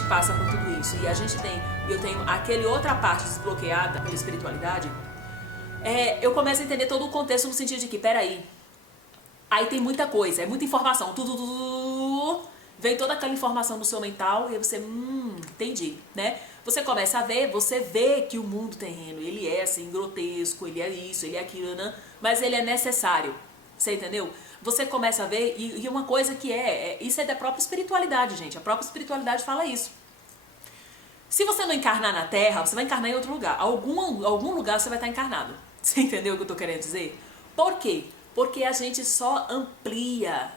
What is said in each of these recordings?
gente passa por tudo isso e eu tenho aquele outra parte desbloqueada pela espiritualidade, eu começo a entender todo o contexto no sentido de que, peraí, aí tem muita coisa, é muita informação, vem toda aquela informação no seu mental e aí você, entendi, né? Você começa a ver, você vê que o mundo terreno, ele é assim, grotesco, ele é isso, ele é aquilo, né? Mas ele é necessário, você entendeu? Você começa a ver, e uma coisa que isso é da própria espiritualidade, gente, a própria espiritualidade fala isso. Se você não encarnar na Terra, você vai encarnar em outro lugar, algum lugar você vai estar encarnado, você entendeu o que eu tô querendo dizer? Por quê? Porque a gente só amplia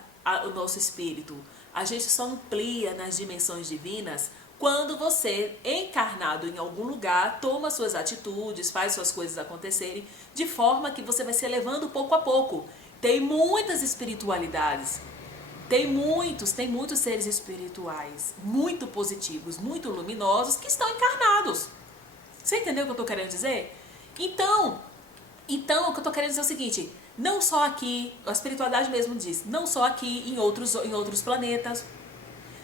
o nosso espírito, a gente só amplia nas dimensões divinas quando você, encarnado em algum lugar, toma suas atitudes, faz suas coisas acontecerem, de forma que você vai se elevando pouco a pouco. Tem muitas espiritualidades, tem muitos seres espirituais, muito positivos, muito luminosos, que estão encarnados. Você entendeu o que eu estou querendo dizer? Então, o que eu estou querendo dizer é o seguinte, não só aqui, a espiritualidade mesmo diz, não só aqui em outros planetas,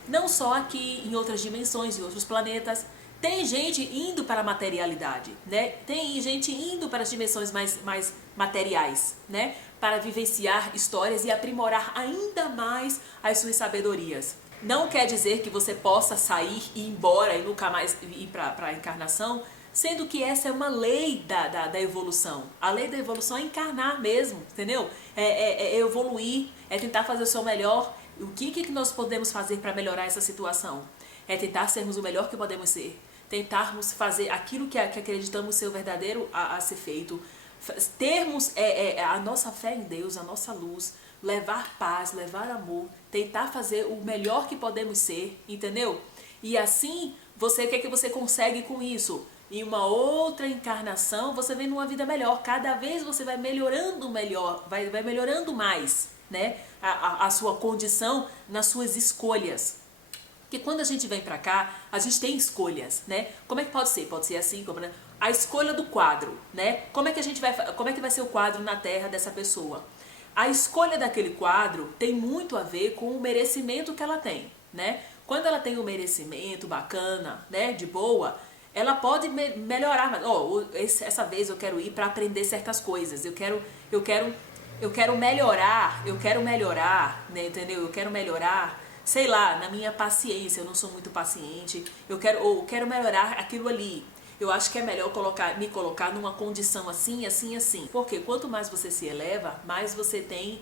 não só aqui em outras dimensões, em outros planetas, tem gente indo para a materialidade, né? Tem gente indo para as dimensões mais materiais, né? Para vivenciar histórias e aprimorar ainda mais as suas sabedorias. Não quer dizer que você possa sair e ir embora e nunca mais ir para a encarnação, sendo que essa é uma lei da evolução. A lei da evolução é encarnar mesmo, entendeu? É evoluir, é tentar fazer o seu melhor. O que nós podemos fazer para melhorar essa situação? É tentar sermos o melhor que podemos ser. Tentarmos fazer aquilo que acreditamos ser o verdadeiro a ser feito. Termos a nossa fé em Deus, a nossa luz, levar paz, levar amor, tentar fazer o melhor que podemos ser, entendeu? E assim, o que você consegue com isso? Em uma outra encarnação, você vem numa vida melhor. Cada vez você vai melhorando melhor, vai melhorando mais, né? A sua condição nas suas escolhas. Porque quando a gente vem pra cá, a gente tem escolhas, né? Como é que pode ser? Pode ser assim, né? A escolha do quadro, né? Como é que vai ser o quadro na Terra dessa pessoa? A escolha daquele quadro tem muito a ver com o merecimento que ela tem, né? Quando ela tem um merecimento bacana, né, de boa, ela pode melhorar. Essa vez eu quero ir para aprender certas coisas. Eu quero melhorar, né, entendeu? Eu quero melhorar, sei lá, na minha paciência. Eu não sou muito paciente. Eu quero melhorar aquilo ali. Eu acho que é melhor me colocar numa condição assim, assim, assim. Porque quanto mais você se eleva, mais você tem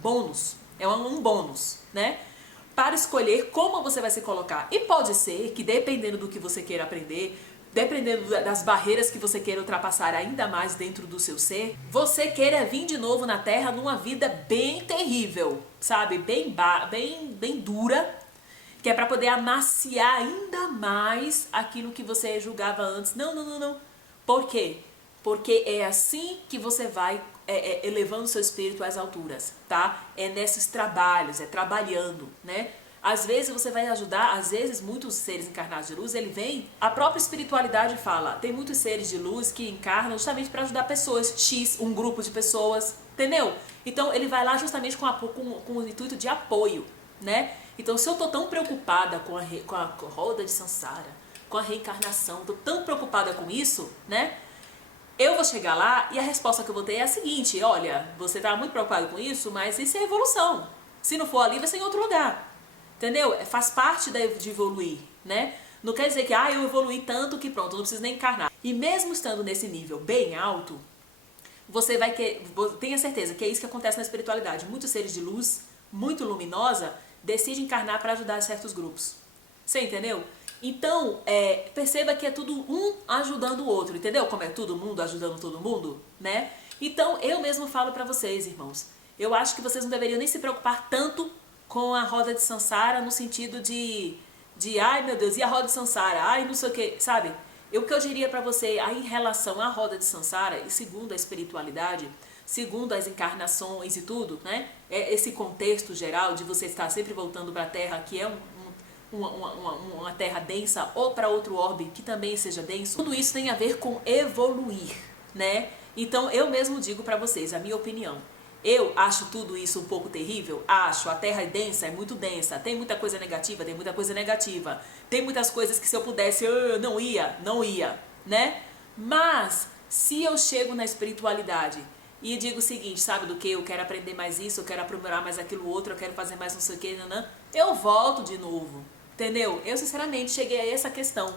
bônus. É um bônus, né? Para escolher como você vai se colocar. E pode ser que, dependendo do que você queira aprender, dependendo das barreiras que você queira ultrapassar ainda mais dentro do seu ser, você queira vir de novo na Terra numa vida bem terrível, sabe? Bem dura, que é para poder amaciar ainda mais aquilo que você julgava antes. Não. Por quê? Porque é assim que você vai elevando seu espírito às alturas, tá? É nesses trabalhos, é trabalhando, né? Às vezes você vai ajudar, às vezes muitos seres encarnados de luz, ele vem, a própria espiritualidade fala, tem muitos seres de luz que encarnam justamente para ajudar pessoas, um grupo de pessoas, entendeu? Então ele vai lá justamente com o intuito de apoio, né? Então se eu tô tão preocupada com a roda de Sansara, com a reencarnação, tô tão preocupada com isso, né? Eu vou chegar lá e a resposta que eu vou ter é a seguinte, olha, você tá muito preocupado com isso, mas isso é evolução. Se não for ali, vai ser em outro lugar. Entendeu? Faz parte de evoluir, né? Não quer dizer que eu evoluí tanto que pronto, não preciso nem encarnar. E mesmo estando nesse nível bem alto, você tenha certeza que é isso que acontece na espiritualidade. Muitos seres de luz, muito luminosa, decidem encarnar para ajudar certos grupos. Você entendeu? Então, perceba que é tudo um ajudando o outro, entendeu? Como é todo mundo ajudando todo mundo, né? Então, eu mesmo falo pra vocês, irmãos, eu acho que vocês não deveriam nem se preocupar tanto com a roda de Sansara no sentido de ai meu Deus, e a roda de Sansara? Ai, não sei o que, sabe? O que eu diria pra você, aí em relação à roda de Sansara, e segundo a espiritualidade, segundo as encarnações e tudo, né? Esse contexto geral de você estar sempre voltando pra Terra, que é uma terra densa, ou para outro orbe que também seja denso, tudo isso tem a ver com evoluir, né? Então eu mesmo digo para vocês, a minha opinião, Eu acho tudo isso um pouco terrível? Acho. A Terra é densa, é muito densa. Tem muita coisa negativa, tem muita coisa negativa. Tem muitas coisas que se eu pudesse, eu não ia, né? Mas, se eu chego na espiritualidade e digo o seguinte, sabe do que? Eu quero aprender mais isso, eu quero aprimorar mais aquilo outro, eu quero fazer mais não sei o que, eu volto de novo, entendeu? Eu, sinceramente, cheguei a essa questão.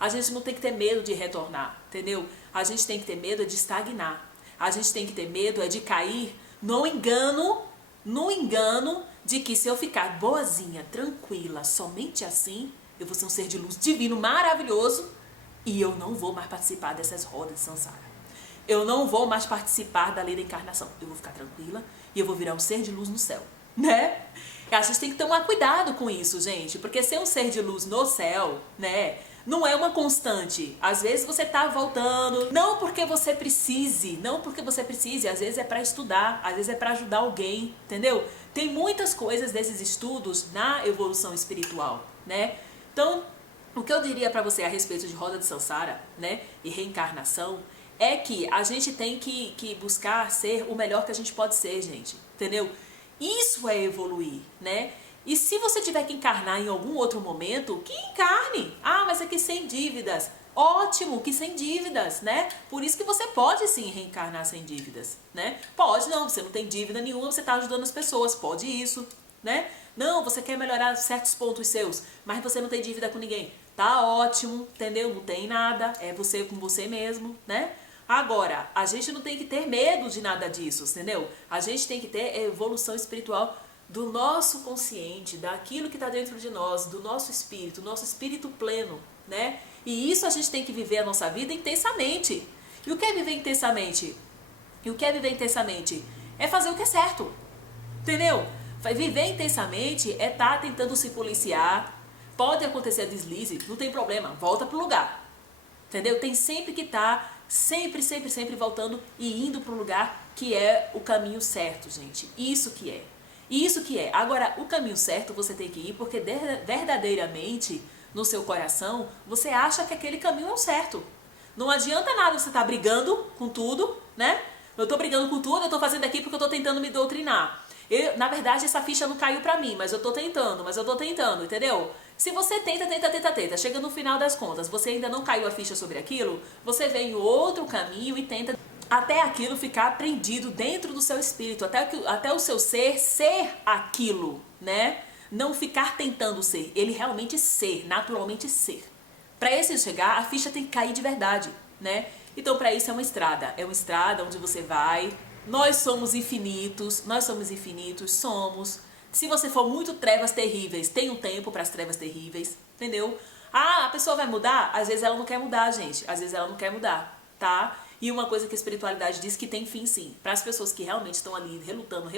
A gente não tem que ter medo de retornar, entendeu? A gente tem que ter medo de estagnar. A gente tem que ter medo de cair no engano de que se eu ficar boazinha, tranquila, somente assim, eu vou ser um ser de luz divino, maravilhoso, e eu não vou mais participar dessas rodas de samsara. Eu não vou mais participar da lei da encarnação. Eu vou ficar tranquila e eu vou virar um ser de luz no céu, né? A gente tem que tomar cuidado com isso, gente, porque ser um ser de luz no céu, né, não é uma constante. Às vezes você tá voltando, não porque você precise, às vezes é para estudar, às vezes é para ajudar alguém, entendeu? Tem muitas coisas desses estudos na evolução espiritual, né? Então, o que eu diria para você a respeito de roda de samsara, né, e reencarnação, é que a gente tem que buscar ser o melhor que a gente pode ser, gente, entendeu? Isso é evoluir, né? E se você tiver que encarnar em algum outro momento, que encarne. Ah, mas aqui sem dívidas. Ótimo, que sem dívidas, né? Por isso que você pode sim reencarnar sem dívidas, né? Pode não, você não tem dívida nenhuma, você está ajudando as pessoas, pode isso, né? Não, você quer melhorar certos pontos seus, mas você não tem dívida com ninguém. Tá ótimo, entendeu? Não tem nada, é você com você mesmo, né? Agora, a gente não tem que ter medo de nada disso, entendeu? A gente tem que ter evolução espiritual do nosso consciente, daquilo que está dentro de nós, do nosso espírito pleno, né? E isso a gente tem que viver a nossa vida intensamente. E o que é viver intensamente? É fazer o que é certo, entendeu? Viver intensamente é estar tentando se policiar. Pode acontecer deslize, não tem problema, volta pro lugar, entendeu? Tem sempre que estar sempre voltando e indo para o lugar que é o caminho certo, gente. Isso que é. Agora, o caminho certo você tem que ir porque verdadeiramente no seu coração você acha que aquele caminho é o certo. Não adianta nada você estar brigando com tudo, né? Eu tô brigando com tudo, eu tô fazendo aqui porque eu tô tentando me doutrinar. Na verdade, essa ficha não caiu pra mim, mas eu tô tentando, entendeu? Se você tenta, chega no final das contas, você ainda não caiu a ficha sobre aquilo, você vem em outro caminho e tenta até aquilo ficar aprendido dentro do seu espírito, até o seu ser aquilo, né? Não ficar tentando ser, ele realmente ser, naturalmente ser. Para esse chegar, a ficha tem que cair de verdade, né? Então, para isso é uma estrada onde você vai. Nós somos infinitos, somos. Se você for muito trevas terríveis, tem um tempo para as trevas terríveis, entendeu? Ah, a pessoa vai mudar? Às vezes ela não quer mudar, gente. Às vezes ela não quer mudar, tá? E uma coisa que a espiritualidade diz que tem fim, sim. Para as pessoas que realmente estão ali relutando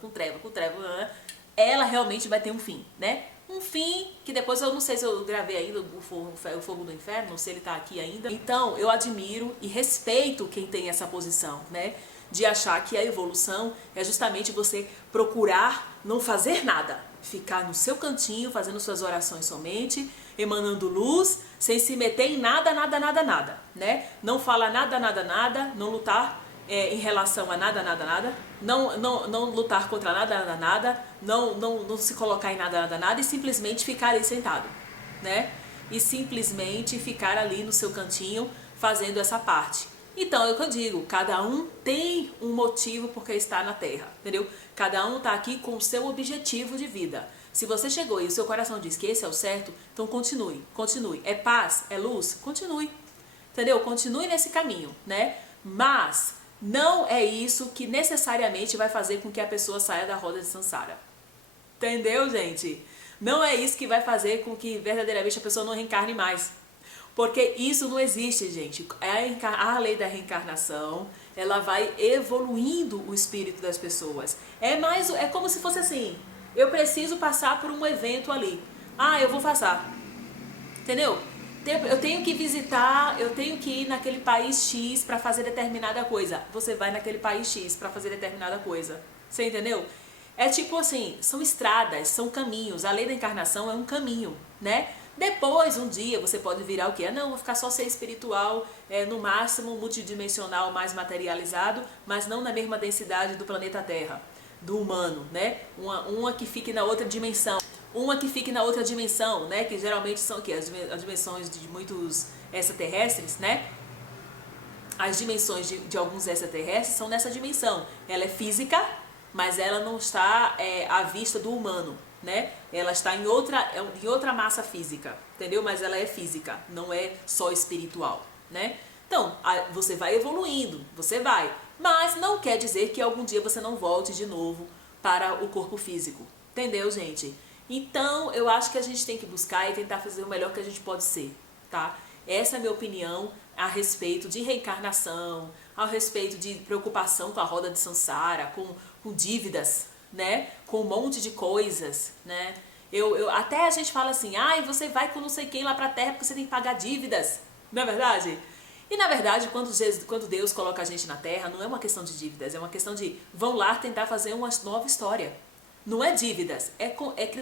com treva, ela realmente vai ter um fim, né? Um fim que depois eu não sei se eu gravei ainda o Fogo do Inferno, se ele tá aqui ainda. Então, eu admiro e respeito quem tem essa posição, né? De achar que a evolução é justamente você procurar não fazer nada, ficar no seu cantinho, fazendo suas orações somente, emanando luz, sem se meter em nada, né? Não falar nada, não lutar em relação a nada, não lutar contra nada, não se colocar em nada e simplesmente ficar aí sentado, né? E simplesmente ficar ali no seu cantinho fazendo essa parte. Então, é o que eu digo, cada um tem um motivo porque está na Terra, entendeu? Cada um está aqui com o seu objetivo de vida. Se você chegou e o seu coração diz que esse é o certo, então continue. É paz? É luz? Continue, entendeu? Continue nesse caminho, né? Mas não é isso que necessariamente vai fazer com que a pessoa saia da roda de samsara. Entendeu, gente? Não é isso que vai fazer com que verdadeiramente a pessoa não reencarne mais. Porque isso não existe, gente. A lei da reencarnação, ela vai evoluindo o espírito das pessoas. É como se fosse assim, eu preciso passar por um evento ali. Ah, eu vou passar. Entendeu? Eu tenho que visitar, eu tenho que ir naquele país X para fazer determinada coisa. Você vai naquele país X para fazer determinada coisa. Você entendeu? É tipo assim, são estradas, são caminhos. A lei da encarnação é um caminho, né? Depois, um dia, você pode virar o quê? Não, vou ficar só ser espiritual, no máximo multidimensional, mais materializado, mas não na mesma densidade do planeta Terra, do humano, né? Uma que fique na outra dimensão. Uma que fique na outra dimensão, né? Que geralmente são o quê? As dimensões de muitos extraterrestres, né? As dimensões de alguns extraterrestres são nessa dimensão. Ela é física, mas ela não está à vista do humano, né? Ela está em outra massa física, entendeu? Mas ela é física, não é só espiritual, né? Então, você vai evoluindo, você vai. Mas não quer dizer que algum dia você não volte de novo para o corpo físico, entendeu, gente? Então, eu acho que a gente tem que buscar e tentar fazer o melhor que a gente pode ser, tá? Essa é a minha opinião a respeito de reencarnação, a respeito de preocupação com a roda de Sansara, com dívidas, né? Com um monte de coisas, né? Até a gente fala assim, você vai com não sei quem lá pra terra porque você tem que pagar dívidas, não é verdade? E na verdade, quando Deus coloca a gente na terra, não é uma questão de dívidas, é uma questão de vão lá tentar fazer uma nova história. Não é dívidas, é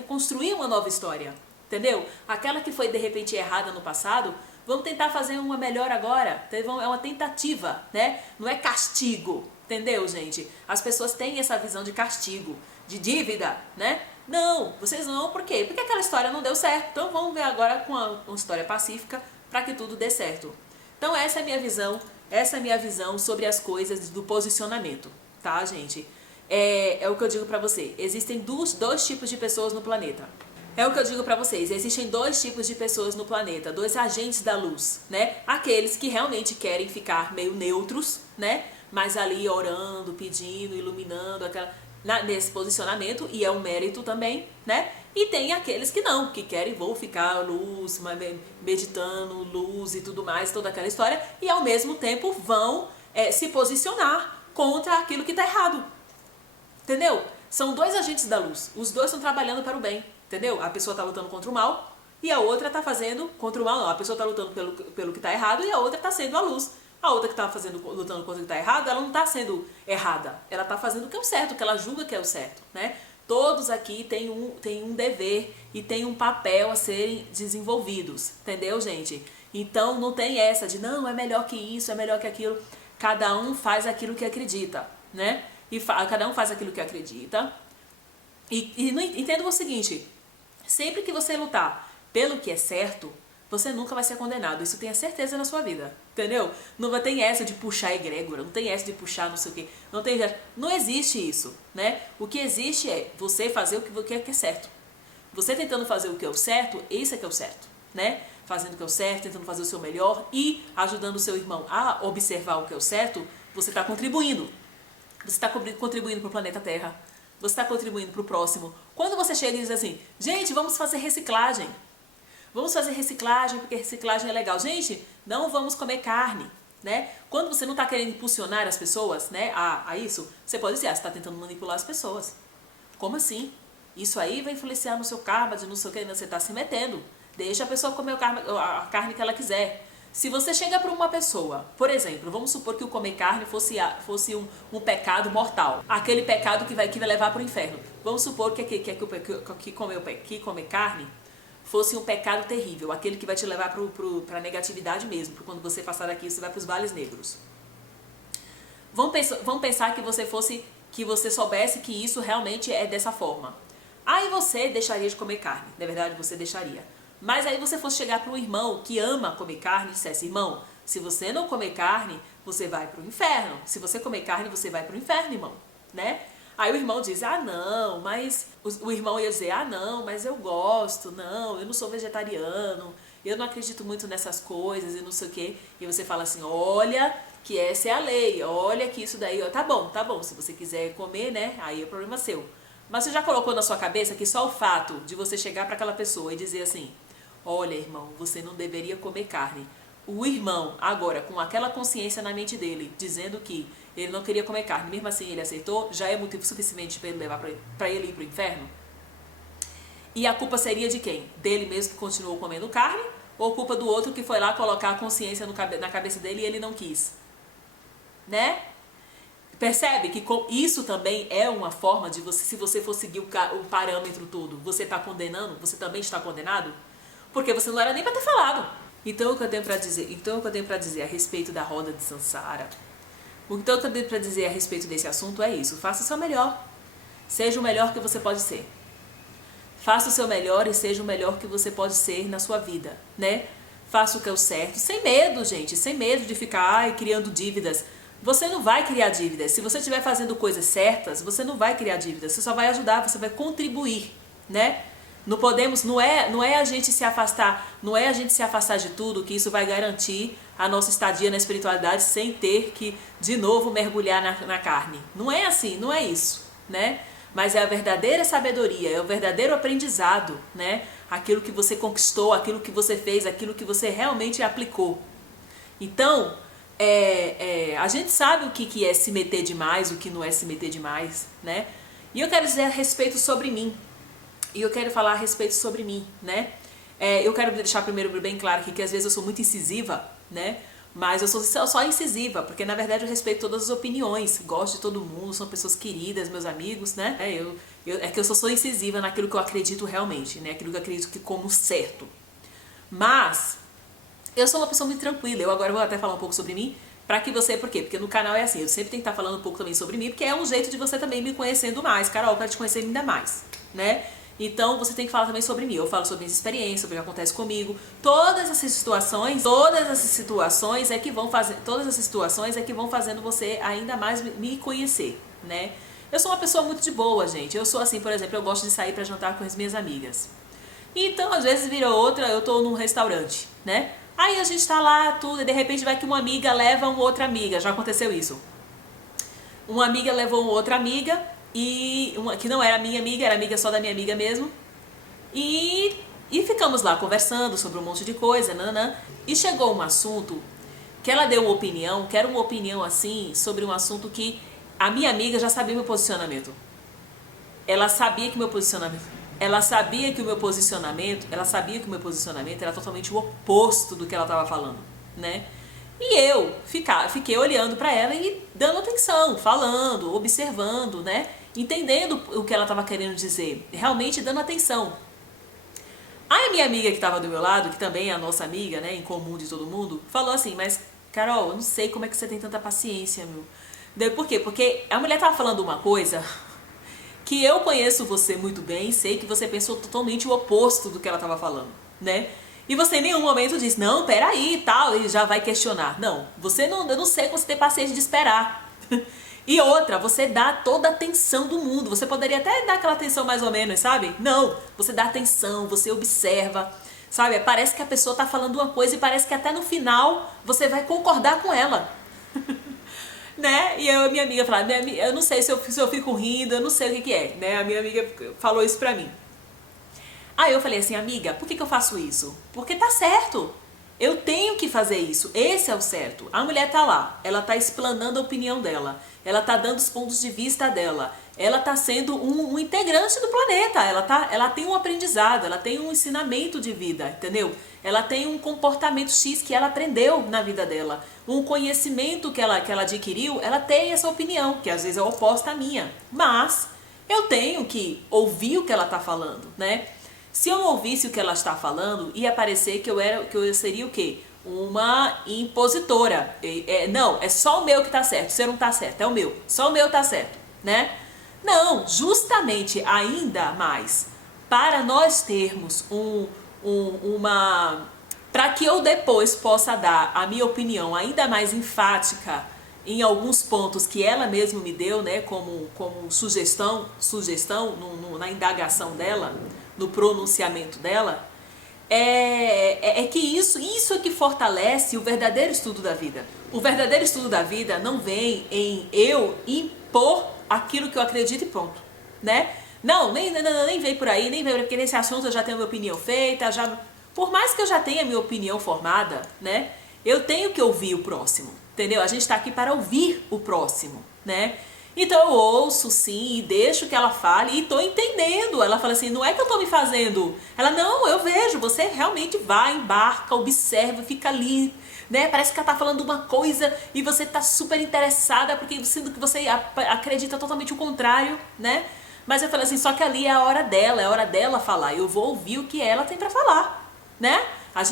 construir uma nova história, entendeu? Aquela que foi de repente errada no passado, vamos tentar fazer uma melhor agora. É uma tentativa, né? Não é castigo, entendeu, gente? As pessoas têm essa visão de castigo, de dívida, né? Não, vocês não, por quê? Porque aquela história não deu certo. Então vamos ver agora com uma história pacífica para que tudo dê certo. Então essa é a minha visão sobre as coisas do posicionamento, tá, gente? É o que eu digo pra você. Existem dois tipos de pessoas no planeta. É o que eu digo pra vocês, existem dois tipos de pessoas no planeta, dois agentes da luz, né? Aqueles que realmente querem ficar meio neutros, né? Mas ali orando, pedindo, iluminando, nesse posicionamento, e é um mérito também, né? E tem aqueles que não, que querem, vou ficar luz, meditando, luz e tudo mais, toda aquela história, e ao mesmo tempo vão se posicionar contra aquilo que tá errado. Entendeu? São dois agentes da luz, os dois estão trabalhando para o bem. Entendeu? A pessoa está lutando contra o mal e a outra está fazendo contra o mal, não. A pessoa está lutando pelo que está errado e a outra está sendo a luz. A outra que está lutando contra o que está errado, ela não está sendo errada. Ela está fazendo o que é o certo, o que ela julga que é o certo, né? Todos aqui têm um dever e têm um papel a serem desenvolvidos. Entendeu, gente? Então não tem essa de não, é melhor que isso, é melhor que aquilo. Cada um faz aquilo que acredita, né? Cada um faz aquilo que acredita. E entenda o seguinte, sempre que você lutar pelo que é certo, você nunca vai ser condenado. Isso tenha certeza na sua vida, entendeu? Não tem essa de puxar egrégora, não tem essa de puxar não sei o quê. Não existe isso, né? O que existe é você fazer o que é certo. Você tentando fazer o que é o certo, isso é que é o certo, né? Fazendo o que é o certo, tentando fazer o seu melhor e ajudando o seu irmão a observar o que é o certo, você está contribuindo. Você está contribuindo para o planeta Terra. Você está contribuindo para o próximo. Quando você chega e diz assim, gente, vamos fazer reciclagem. Vamos fazer reciclagem porque reciclagem é legal. Gente, não vamos comer carne, né? Quando você não está querendo impulsionar as pessoas, né, a isso, você pode dizer, você está tentando manipular as pessoas. Como assim? Isso aí vai influenciar no seu karma, de não sei o que, você está se metendo. Deixa a pessoa comer a carne que ela quiser. Se você chega para uma pessoa, por exemplo, vamos supor que o comer carne fosse um pecado mortal, aquele pecado que vai levar para o inferno. Vamos supor que comer carne fosse um pecado terrível, aquele que vai te levar para a negatividade mesmo, para quando você passar daqui você vai para os vales negros. Vamos pensar que você soubesse que isso realmente é dessa forma. Aí você deixaria de comer carne, na verdade você deixaria. Mas aí você fosse chegar para um irmão que ama comer carne e dissesse, irmão, se você não comer carne, você vai para o inferno. Se você comer carne, você vai para o inferno, irmão, né? Aí o irmão diz, não, mas... O irmão ia dizer, não, mas eu gosto, não, eu não sou vegetariano, eu não acredito muito nessas coisas e não sei o quê. E você fala assim, olha que essa é a lei, olha que isso daí, tá bom, se você quiser comer, né, aí é problema seu. Mas você já colocou na sua cabeça que só o fato de você chegar para aquela pessoa e dizer assim, olha, irmão, você não deveria comer carne. O irmão, agora, com aquela consciência na mente dele, dizendo que ele não queria comer carne, mesmo assim ele aceitou, já é motivo suficiente para ele levar para ele ir para o inferno? E a culpa seria de quem? Dele mesmo que continuou comendo carne? Ou culpa do outro que foi lá colocar a consciência na cabeça dele e ele não quis? Né? Percebe que isso também é uma forma de você, se você for seguir o parâmetro todo, você está condenando, você também está condenado? porque você não era nem para ter falado. Então o que eu tenho para dizer a respeito da roda de Sansara, então o que eu tenho para dizer a respeito desse assunto é isso: faça o seu melhor, seja o melhor que você pode ser. Faça o seu melhor e seja o melhor que você pode ser na sua vida, né? Faça o que é o certo, sem medo, gente, sem medo de ficar criando dívidas. Você não vai criar dívidas. Se você estiver fazendo coisas certas, você não vai criar dívidas. Você só vai ajudar, você vai contribuir, né? Não é a gente se afastar, não é a gente se afastar de tudo que isso vai garantir a nossa estadia na espiritualidade sem ter que de novo mergulhar na carne. Não é assim, não é isso, né? Mas é a verdadeira sabedoria, é o verdadeiro aprendizado, né? Aquilo que você conquistou, aquilo que você fez, aquilo que você realmente aplicou. Então, a gente sabe o que é se meter demais, o que não é se meter demais, né? E eu quero dizer a respeito sobre mim. E eu quero falar a respeito sobre mim, né? Eu quero deixar primeiro bem claro aqui que às vezes eu sou muito incisiva, né? Mas eu sou só incisiva, porque na verdade eu respeito todas as opiniões, gosto de todo mundo, são pessoas queridas, meus amigos, né? É que eu sou incisiva naquilo que eu acredito realmente, né? Aquilo que eu acredito que como certo. Mas eu sou uma pessoa muito tranquila. Eu agora vou até falar um pouco sobre mim, por quê? Porque no canal é assim, eu sempre tenho que estar falando um pouco também sobre mim, porque é um jeito de você também me conhecendo mais. Carol, eu quero te conhecer ainda mais, né? Então você tem que falar também sobre mim. Eu falo sobre minhas experiências, sobre o que acontece comigo. Todas essas situações é que vão fazendo você ainda mais me conhecer, né? Eu sou uma pessoa muito de boa, gente. Eu sou assim, por exemplo, eu gosto de sair pra jantar com as minhas amigas. Então, às vezes vira outra, eu tô num restaurante, né? Aí a gente tá lá, tudo, e de repente vai que uma amiga leva uma outra amiga. Já aconteceu isso. Uma amiga levou uma outra amiga, que não era minha amiga, era amiga só da minha amiga mesmo. E ficamos lá conversando sobre um monte de coisa, nananã. E chegou um assunto que ela deu uma opinião, que era uma opinião assim, sobre um assunto que a minha amiga já sabia meu posicionamento. Ela sabia que o meu posicionamento era totalmente o oposto do que ela estava falando, né? E eu fiquei olhando para ela e dando atenção, falando, observando, né? Entendendo o que ela estava querendo dizer, realmente dando atenção. Aí a minha amiga que estava do meu lado, que também é a nossa amiga, né, em comum de todo mundo, falou assim: mas Carol, eu não sei como é que você tem tanta paciência, meu. Por quê? Porque a mulher estava falando uma coisa que eu conheço você muito bem, sei que você pensou totalmente o oposto do que ela estava falando, né? E você em nenhum momento diz: não, peraí e tal, e já vai questionar. Não, eu não sei como você tem paciência de esperar. E outra, você dá toda a atenção do mundo. Você poderia até dar aquela atenção mais ou menos, sabe? Não, você dá atenção, você observa, sabe? Parece que a pessoa tá falando uma coisa e parece que até no final você vai concordar com ela. Né? E a minha amiga falou: eu não sei se eu fico rindo, eu não sei o que é, né? A minha amiga falou isso pra mim. Aí eu falei assim: amiga, por que eu faço isso? Porque tá certo. Eu tenho que fazer isso. Esse é o certo. A mulher tá lá, ela tá explanando a opinião dela, ela tá dando os pontos de vista dela, ela tá sendo um integrante do planeta, ela tem um aprendizado, ela tem um ensinamento de vida, entendeu? Ela tem um comportamento X que ela aprendeu na vida dela, um conhecimento que ela adquiriu, ela tem essa opinião, que às vezes é oposta à minha, mas eu tenho que ouvir o que ela tá falando, né? Se eu não ouvisse o que ela está falando, ia parecer que eu seria o quê? Uma impositora. Não, é só o meu que tá certo, você não tá certo, é o meu, só o meu tá certo, né? Não, justamente ainda mais, para nós termos para que eu depois possa dar a minha opinião ainda mais enfática em alguns pontos que ela mesma me deu, né, como sugestão na indagação dela, no pronunciamento dela, é que isso é que fortalece o verdadeiro estudo da vida. O verdadeiro estudo da vida não vem em eu impor aquilo que eu acredito e pronto, né? Não, nem vem por aí, nem vem porque nesse assunto eu já tenho a minha opinião feita, por mais que eu já tenha a minha opinião formada, né? Eu tenho que ouvir o próximo, entendeu? A gente tá aqui para ouvir o próximo, né? Então eu ouço sim e deixo que ela fale e tô entendendo. Ela fala assim: não é que eu tô me fazendo. Ela: não, eu vejo, você realmente vai, embarca, observa, fica ali, né? Parece que ela tá falando uma coisa e você tá super interessada porque sendo que você acredita totalmente o contrário, né? Mas eu falei assim: só que ali é a hora dela falar. Eu vou ouvir o que ela tem pra falar, né?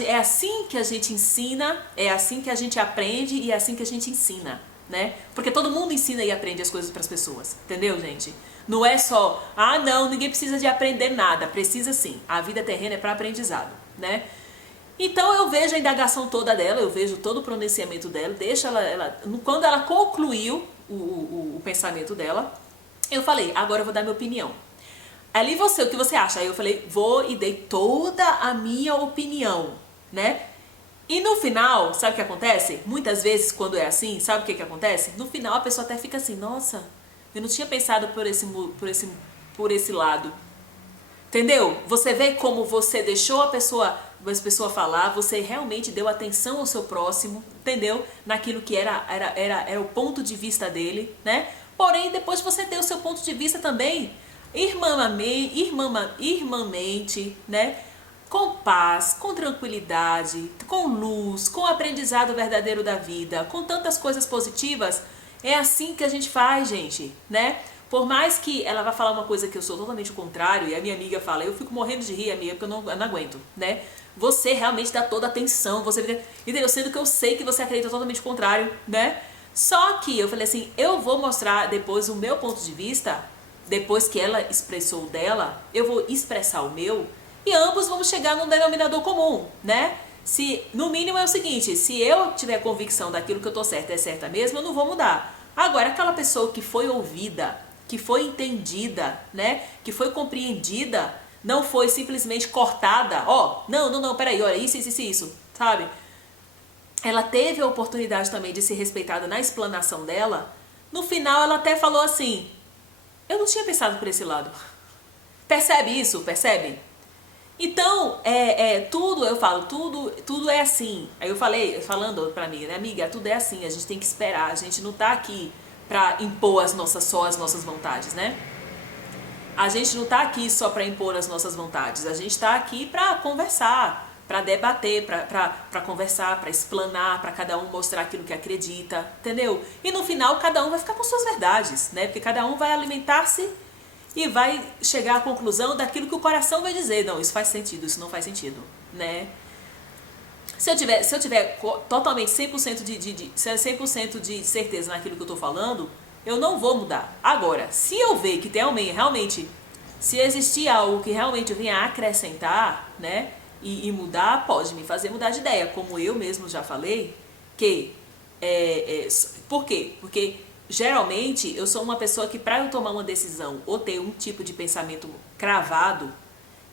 É assim que a gente ensina, é assim que a gente aprende e é assim que a gente ensina, né? Porque todo mundo ensina e aprende as coisas para as pessoas, entendeu, gente? Não é só, ah, não, ninguém precisa de aprender nada, precisa sim. A vida terrena é para aprendizado, né? Então eu vejo a indagação toda dela, eu vejo todo o pronunciamento dela, quando ela concluiu o pensamento dela, eu falei, agora eu vou dar minha opinião. Ali você, o que você acha? Aí eu falei, vou e dei toda a minha opinião, né? E no final, sabe o que acontece? Muitas vezes quando é assim, sabe o que acontece? No final a pessoa até fica assim, nossa, eu não tinha pensado por esse lado. Entendeu? Você vê como você deixou a pessoa falar, você realmente deu atenção ao seu próximo, entendeu? Naquilo que era o ponto de vista dele, né? Porém, depois você deu o seu ponto de vista também, irmãmente, né? Com paz, com tranquilidade, com luz, com aprendizado verdadeiro da vida, com tantas coisas positivas. É assim que a gente faz, gente, né? Por mais que ela vá falar uma coisa que eu sou totalmente o contrário, e a minha amiga fala, eu fico morrendo de rir, amiga, porque eu não aguento, né? Você realmente dá toda a atenção, entendeu? Sendo que eu sei que você acredita totalmente o contrário, né? Só que eu falei assim, eu vou mostrar depois o meu ponto de vista, depois que ela expressou o dela, eu vou expressar o meu, e ambos vamos chegar num denominador comum, né? Se, no mínimo é o seguinte, se eu tiver convicção daquilo que eu tô certa é certa mesmo, eu não vou mudar. Agora, aquela pessoa que foi ouvida, que foi entendida, né? Que foi compreendida, não foi simplesmente cortada. Ó, não, peraí, olha, isso, sabe? Ela teve a oportunidade também de ser respeitada na explanação dela. No final, ela até falou assim, eu não tinha pensado por esse lado. Percebe isso? Percebe? Então, tudo, eu falo, tudo é assim. Aí eu falando pra mim, né, amiga, tudo é assim, a gente tem que esperar, a gente não tá aqui pra impor só as nossas vontades, né? A gente não tá aqui só pra impor as nossas vontades, a gente tá aqui pra conversar, pra debater, pra conversar, pra explanar, pra cada um mostrar aquilo que acredita, entendeu? E no final, cada um vai ficar com suas verdades, né? Porque cada um vai alimentar-se e vai chegar à conclusão daquilo que o coração vai dizer. Não, isso faz sentido, isso não faz sentido, né? Se eu tiver totalmente 100% de certeza naquilo que eu tô falando, eu não vou mudar. Agora, se eu ver que tem realmente, se existir algo que realmente eu venha acrescentar, né, e mudar, pode me fazer mudar de ideia. Como eu mesmo já falei, que por quê? Porque geralmente eu sou uma pessoa que para eu tomar uma decisão ou ter um tipo de pensamento cravado,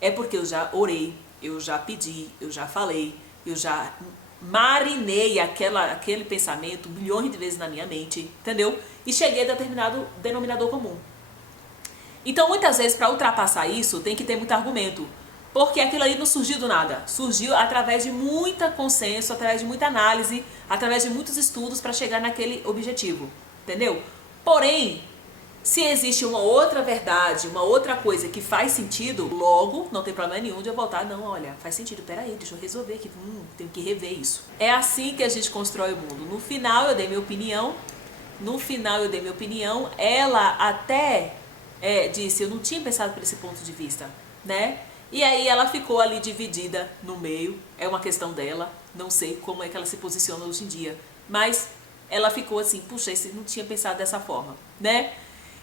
é porque eu já orei, eu já pedi, eu já falei, eu já marinei aquele pensamento milhões de vezes na minha mente, entendeu? E cheguei a determinado denominador comum. Então muitas vezes para ultrapassar isso tem que ter muito argumento, porque aquilo ali não surgiu do nada, surgiu através de muita consenso, através de muita análise, através de muitos estudos para chegar naquele objetivo, entendeu? Porém, se existe uma outra verdade, uma outra coisa que faz sentido, logo não tem problema nenhum de eu voltar, não, olha, faz sentido, peraí, deixa eu resolver aqui, tenho que rever isso. É assim que a gente constrói o mundo. No final eu dei minha opinião, ela até disse, eu não tinha pensado por esse ponto de vista, né? E aí ela ficou ali dividida no meio, é uma questão dela, não sei como é que ela se posiciona hoje em dia, mas ela ficou assim, puxa, eu não tinha pensado dessa forma, né?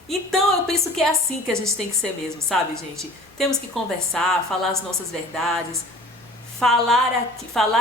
Então eu penso que é assim que a gente tem que ser mesmo, sabe, gente? Temos que conversar, falar as nossas verdades, falar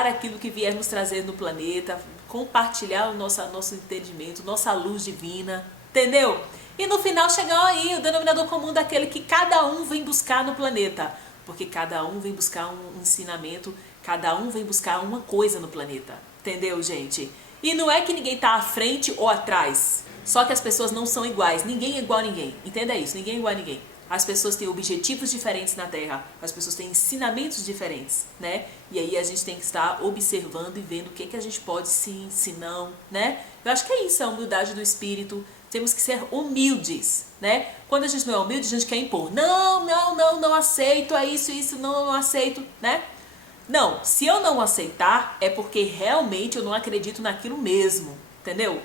aquilo que vier nos trazer no planeta, compartilhar o nosso entendimento, nossa luz divina, entendeu? E no final chegar aí o denominador comum daquele que cada um vem buscar no planeta, porque cada um vem buscar um ensinamento, cada um vem buscar uma coisa no planeta, entendeu, gente? E não é que ninguém tá à frente ou atrás, só que as pessoas não são iguais, ninguém é igual a ninguém, entenda isso, ninguém é igual a ninguém. As pessoas têm objetivos diferentes na Terra, as pessoas têm ensinamentos diferentes, né? E aí a gente tem que estar observando e vendo o que a gente pode sim, se não, né? Eu acho que é isso, a humildade do espírito, temos que ser humildes, né? Quando a gente não é humilde, a gente quer impor, não aceito, é isso, não aceito, né? Não, se eu não aceitar, é porque realmente eu não acredito naquilo mesmo, entendeu?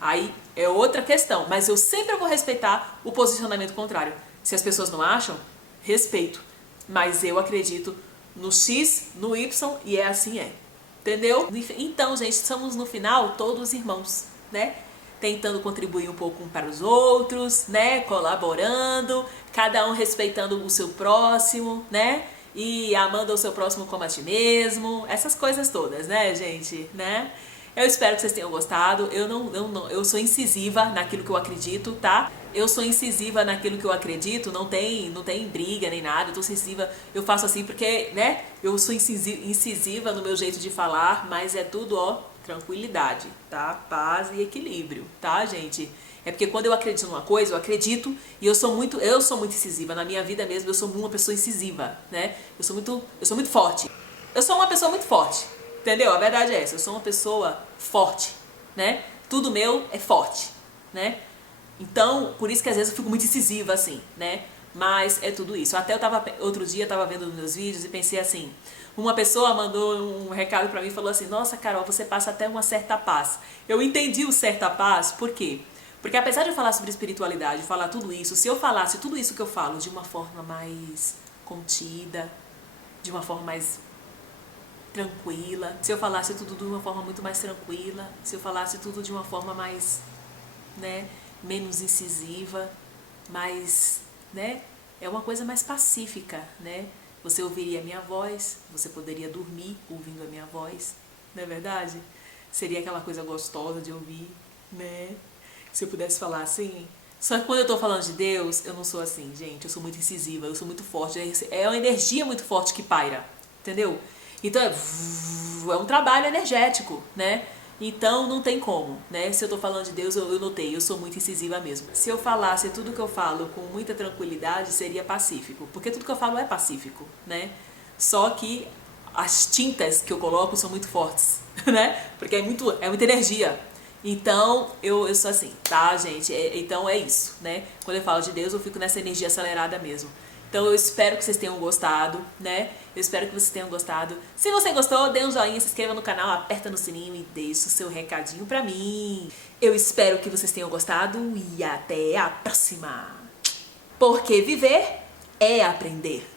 Aí é outra questão, mas eu sempre vou respeitar o posicionamento contrário. Se as pessoas não acham, respeito, mas eu acredito no X, no Y e é assim é. Entendeu? Então, gente, somos no final todos irmãos, né? Tentando contribuir um pouco um para os outros, né? Colaborando, cada um respeitando o seu próximo, né? E amando o seu próximo como a ti mesmo. Essas coisas todas, né, gente? Né? Eu espero que vocês tenham gostado. Eu sou incisiva naquilo que eu acredito, tá? Eu sou incisiva naquilo que eu acredito, não tem briga nem nada. Eu tô incisiva, eu faço assim porque, né? Eu sou incisiva no meu jeito de falar, mas é tudo, ó, tranquilidade, tá? Paz e equilíbrio, tá, gente? É porque quando eu acredito numa coisa, eu acredito e eu sou muito incisiva. Na minha vida mesmo, eu sou uma pessoa incisiva, né? Eu sou muito forte. Eu sou uma pessoa muito forte. Entendeu? A verdade é essa, eu sou uma pessoa forte, né? Tudo meu é forte, né? Então, por isso que às vezes eu fico muito incisiva assim, né? Mas é tudo isso. Até outro dia eu tava vendo os meus vídeos e pensei assim, uma pessoa mandou um recado pra mim e falou assim, nossa, Carol, você passa até uma certa paz. Eu entendi o certa paz, por quê? Porque apesar de eu falar sobre espiritualidade, falar tudo isso, se eu falasse tudo isso que eu falo de uma forma mais contida, de uma forma mais tranquila, se eu falasse tudo de uma forma muito mais tranquila, se eu falasse tudo de uma forma mais, né, menos incisiva, mais, né, é uma coisa mais pacífica, né? Você ouviria a minha voz, você poderia dormir ouvindo a minha voz, não é verdade? Seria aquela coisa gostosa de ouvir, né? Se eu pudesse falar assim. Só que quando eu tô falando de Deus, eu não sou assim, gente. Eu sou muito incisiva, eu sou muito forte. É uma energia muito forte que paira, entendeu? Então é um trabalho energético, né? Então não tem como, né? Se eu tô falando de Deus, eu notei, eu sou muito incisiva mesmo. Se eu falasse tudo que eu falo com muita tranquilidade, seria pacífico. Porque tudo que eu falo é pacífico, né? Só que as tintas que eu coloco são muito fortes, né? Porque é muita energia. Então, eu sou assim, tá, gente? Então é isso, né? Quando eu falo de Deus, eu fico nessa energia acelerada mesmo. Então eu espero que vocês tenham gostado, né? Eu espero que vocês tenham gostado. Se você gostou, dê um joinha, se inscreva no canal, aperta no sininho e deixe o seu recadinho pra mim. Eu espero que vocês tenham gostado e até a próxima. Porque viver é aprender.